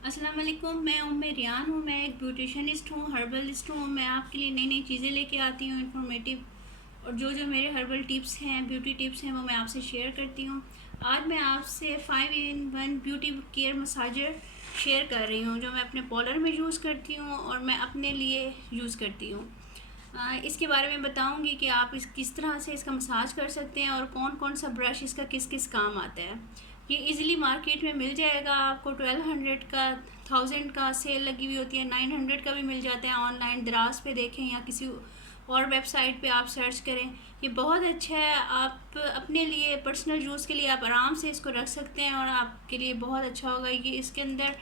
अस्सलाम वालेकुम। मैं रियान हूँ। मैं एक ब्यूटिशनिस्ट हूँ, हर्बलिस्ट हूँ। मैं आपके लिए नई नई चीज़ें लेके आती हूँ, इन्फॉर्मेटिव। और जो जो मेरे हर्बल टिप्स हैं, ब्यूटी टिप्स हैं, वो मैं आपसे शेयर करती हूँ। आज मैं आपसे 5 in 1 beauty care massager share कर रही हूँ, जो मैं अपने पॉलर में यूज़ करती हूँ और मैं अपने लिए यूज़ करती हूँ। इसके बारे में बताऊंगी कि आप किस तरह से इसका मसाज कर सकते हैं और कौन कौन सा ब्रश इसका किस किस काम आता है। ये इजीली मार्केट में मिल जाएगा आपको। 1200 का, 1000 का सेल लगी हुई होती है। 900 का भी मिल जाता है ऑनलाइन। दराज पे देखें या किसी और वेबसाइट पे आप सर्च करें। ये बहुत अच्छा है। आप अपने लिए पर्सनल यूज़ के लिए आप आराम से इसको रख सकते हैं और आपके लिए बहुत अच्छा होगा। ये इसके अंदर,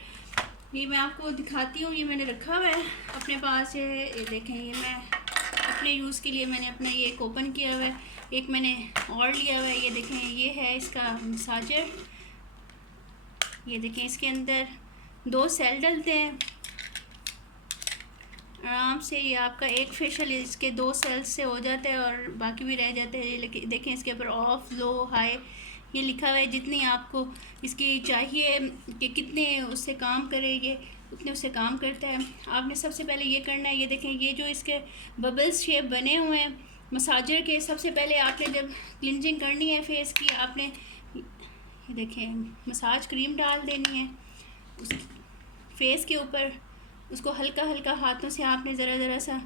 ये मैं आपको दिखाती हूँ। ये मैंने रखा हुआ है अपने पास। ये देखें, ये मैं अपने यूज़ के लिए मैंने अपना ये एक ओपन किया हुआ है, एक मैंने और लिया हुआ है। ये देखें, ये है इसका मसाजर। ये देखें, इसके अंदर 2 सेल डलते हैं आराम से। ये आपका एक फेशियल इसके 2 सेल्स से हो जाता है और बाकी भी रह जाते हैं। लेकिन देखें, इसके ऊपर ऑफ, लो, हाई ये लिखा हुआ है। जितनी आपको इसकी चाहिए कि कितने उससे काम करेंगे, उतने उससे काम करता है। आपने सबसे पहले ये करना है, ये देखें, ये जो इसके बबल्स शेप बने हुए हैं मसाजर के, सबसे पहले आपने जब क्लिनजिंग करनी है फेस की, आपने ये देखें मसाज क्रीम डाल देनी है उस फेस के ऊपर। उसको हल्का हल्का हाथों से आपने ज़रा ज़रा सा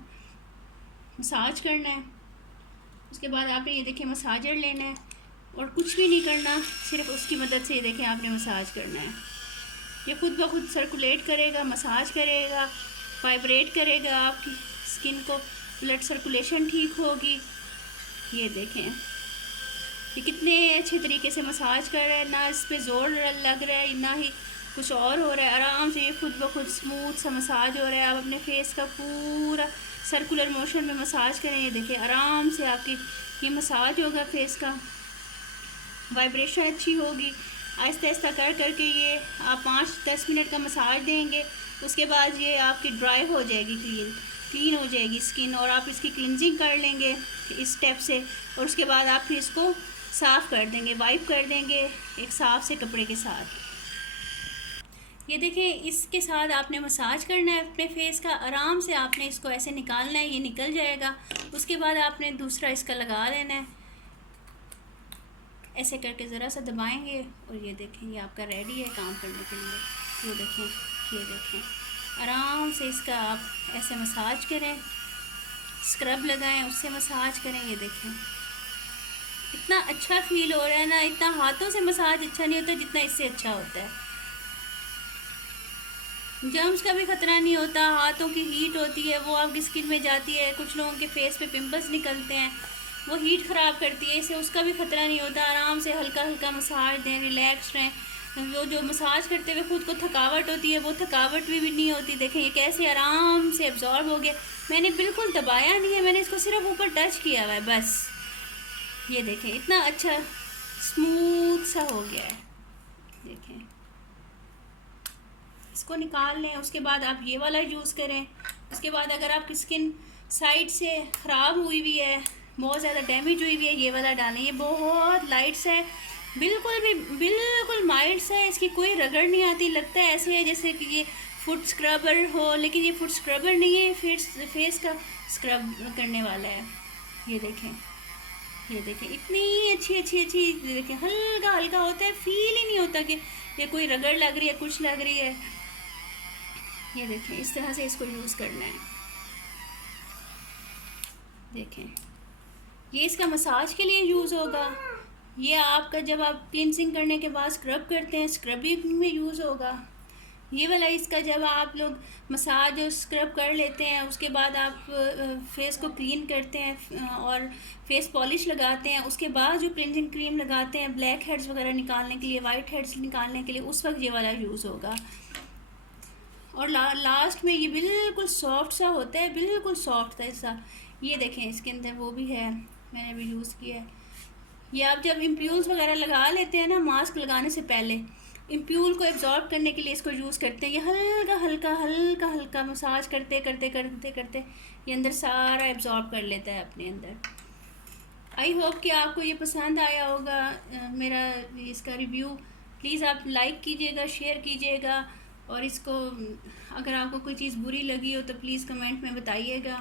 मसाज करना है। उसके बाद आपने ये देखें मसाजर लेना है और कुछ भी नहीं करना, सिर्फ उसकी मदद से ये देखें आपने मसाज करना है। ये खुद ब खुद सर्कुलेट करेगा, मसाज करेगा, वाइब्रेट करेगा आपकी स्किन को, ब्लड सर्कुलेशन ठीक होगी। ये देखें ये कितने अच्छे तरीके से मसाज कर रहा है। ना इस पर ज़ोर लग रहा है, ना ही कुछ और हो रहा है। आराम से ये खुद ब खुद स्मूथ सा मसाज हो रहा है। आप अपने फेस का पूरा सर्कुलर मोशन में मसाज करें। ये देखिए आराम से आपकी ये मसाज होगा फेस का, वाइब्रेशन अच्छी होगी। आहिस्ता आहिस्ता कर करके ये आप 5-10 मिनट का मसाज देंगे। उसके बाद ये आपकी ड्राई हो जाएगी, क्लीन हो जाएगी स्किन, और आप इसकी क्लिनजिंग कर लेंगे इस स्टेप से। और उसके बाद आप फिर इसको साफ़ कर देंगे, वाइप कर देंगे एक साफ़ से कपड़े के साथ। ये देखें, इसके साथ आपने मसाज करना है अपने फेस का। आराम से आपने इसको ऐसे निकालना है, ये निकल जाएगा। उसके बाद आपने दूसरा इसका लगा लेना है। ऐसे करके ज़रा सा दबाएंगे और ये देखें ये आपका रेडी है काम करने के लिए। ये देखें आराम से इसका आप ऐसे मसाज करें, स्क्रब लगाएं, उससे मसाज करें। ये देखें इतना अच्छा फील हो रहा है ना। इतना हाथों से मसाज अच्छा नहीं होता जितना इससे अच्छा होता है। जर्म्स का भी ख़तरा नहीं होता। हाथों की हीट होती है वो आपकी स्किन में जाती है। कुछ लोगों के फेस पे पिंपल्स निकलते हैं, वो हीट ख़राब करती है। इससे उसका भी ख़तरा नहीं होता। आराम से हल्का हल्का मसाज दें, रिलैक्स रहें। वो जो मसाज करते हुए खुद को थकावट होती है, वो थकावट भी नहीं होती। देखें ये कैसे आराम से एब्जॉर्ब हो गया। मैंने बिल्कुल दबाया नहीं है, मैंने इसको सिर्फ ऊपर टच किया हुआ है बस। ये देखें इतना अच्छा स्मूथ सा हो गया है। देखें इसको निकाल लें। उसके बाद आप ये वाला यूज़ करें। उसके बाद अगर आपकी स्किन साइड से ख़राब हुई हुई है, बहुत ज़्यादा डैमेज हुई हुई है, ये वाला डालें। ये बहुत लाइट सा है, बिल्कुल माइल्ड सा है। इसकी कोई रगड़ नहीं आती। लगता है ऐसे है जैसे कि ये फुट स्क्रबर हो, लेकिन ये फुट स्क्रबर नहीं है, फेस का स्क्रब करने वाला है। ये देखें, ये देखें इतनी अच्छी देखें, हल्का हल्का होता है, फील ही नहीं होता कि ये कोई रगड़ लग रही है, कुछ लग रही है। ये देखें इस तरह से इसको यूज़ करना है। देखें ये इसका मसाज के लिए यूज़ होगा। ये आपका जब आप क्लिनजिंग करने के बाद स्क्रब करते हैं, स्क्रबिंग में यूज़ होगा। ये वाला इसका जब आप लोग मसाज और स्क्रब कर लेते हैं, उसके बाद आप फेस को क्लीन करते हैं और फेस पॉलिश लगाते हैं, उसके बाद जो क्लिनजिंग क्रीम लगाते हैं ब्लैक हेड्स वगैरह निकालने के लिए, वाइट हेड्स निकालने के लिए, उस वक्त ये वाला यूज़ होगा। और लास्ट में ये बिल्कुल सॉफ्ट सा होता है, बिल्कुल सॉफ्ट सा ऐसा। ये देखें इसके अंदर वो भी है, मैंने भी यूज़ किया है। ये आप जब इम्प्यूल्स वगैरह लगा लेते हैं ना, मास्क लगाने से पहले इम्प्यूल को एब्जॉर्ब करने के लिए इसको यूज़ करते हैं। ये हल्का हल्का मसाज करते करते करते करते ये अंदर सारा एब्जॉर्ब कर लेता है अपने अंदर। आई होप कि आपको ये पसंद आया होगा मेरा इसका रिव्यू। प्लीज़ आप लाइक कीजिएगा, शेयर कीजिएगा और इसको अगर आपको कोई चीज़ बुरी लगी हो तो प्लीज़ कमेंट में बताइएगा।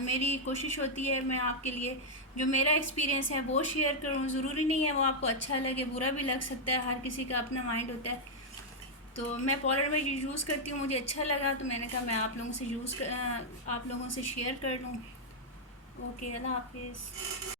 मेरी कोशिश होती है मैं आपके लिए जो मेरा एक्सपीरियंस है वो शेयर करूँ। ज़रूरी नहीं है वो आपको अच्छा लगे, बुरा भी लग सकता है, हर किसी का अपना माइंड होता है। तो मैं पॉलर में यूज़ करती हूँ, मुझे अच्छा लगा तो मैंने कहा मैं आप लोगों से आप लोगों से शेयर कर लूँ। ओके, अल्लाह हाफिज़।